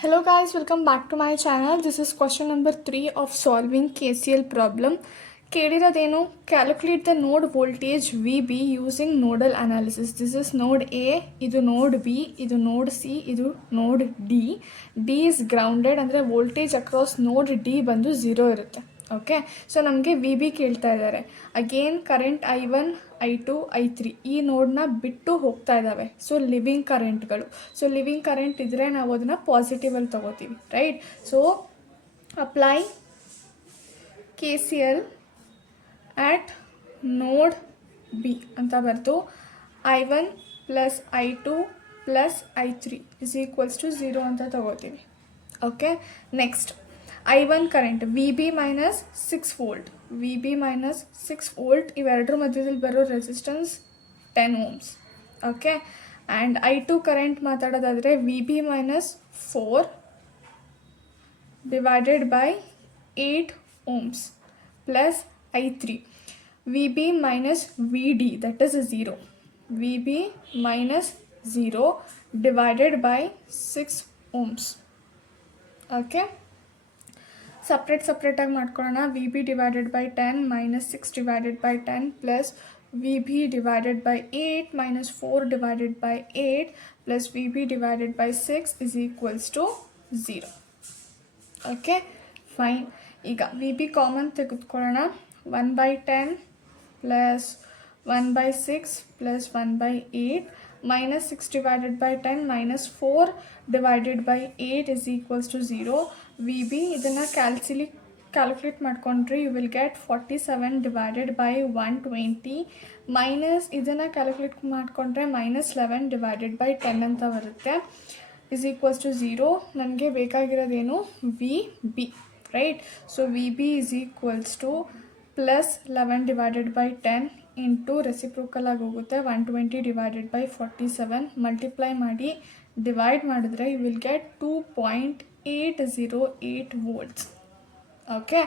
Hello guys, welcome back to my channel. This is question number 3 of solving KCL problem. ಕೇಳಿರೋದೇನು calculate the node voltage V B using nodal analysis. This is node A, ಇದು node B, ಇದು node C, ಇದು node D. D is grounded ಅಂದರೆ voltage across node D ಬಂದು 0 ಇರುತ್ತೆ. Okay, so ನಮಗೆ V B ಕೇಳ್ತಾ ಇದ್ದಾರೆ. Again current I1, I2, I3 ಈ ನೋಡನ್ನ ಬಿಟ್ಟು ಹೋಗ್ತಾ ಇದ್ದಾವೆ. ಸೊ ಲಿವಿಂಗ್ ಕರೆಂಟ್ಗಳು. ಸೊ ಲಿವಿಂಗ್ ಕರೆಂಟ್ ಇದ್ದರೆ ನಾವು ಅದನ್ನು ಪಾಸಿಟಿವಲ್ಲಿ ತೊಗೋತೀವಿ, right? So apply KCL at node B ಅಂತ ಬರ್ತು I1 plus I2 plus I3 is equals to 0 ಅಂತ ತಗೋತೀವಿ. Okay, next I1 current VB minus 6 volt, VB minus 6 volt, ಇವೆರಡರ ಮಧ್ಯದಲ್ಲಿ ಬರೋ resistance 10 ohms. Okay, and I2 current ಮಾತಾಡೋದಾದರೆ VB minus 4 divided by 8 ohms plus I3 VB minus VD, that is 0. VB minus 0 divided by 6 ohms. Okay, separate ಆಗಿ ಮಾಡ್ಕೊಳ್ಳೋಣ. VB divided by 10 minus 6 divided by 10 plus VB divided by 8 minus 4 divided by 8 plus VB divided by 6 is equals to 0. Okay, fine. ಈಗ V B common ತೆಗೆದುಕೊಳ್ಳೋಣ. 1/10 plus 1/6 plus 1/8 minus 6 divided by 10 minus 4 divided by 8 is equals to 0. V B ಇದನ್ನು calculate ಮಾಡಿಕೊಂಡ್ರೆ you will get 47 divided by 120 minus ಇದನ್ನು calculate ಮಾಡಿಕೊಂಡ್ರೆ minus 11 divided by 10 ಅಂತ ಬರುತ್ತೆ. is equals to 0. ನನಗೆ ಬೇಕಾಗಿರೋದೇನು V B, right? So V B is equals to plus 11 divided by 10 into reciprocal ಆಗಿ ಹೋಗುತ್ತೆ 120 ಡಿವೈಡೆಡ್ ಬೈ 47 ಮಲ್ಟಿಪ್ಲೈ ಮಾಡಿ ಡಿವೈಡ್ ಮಾಡಿದ್ರೆ you will get 2.808 volts. Okay,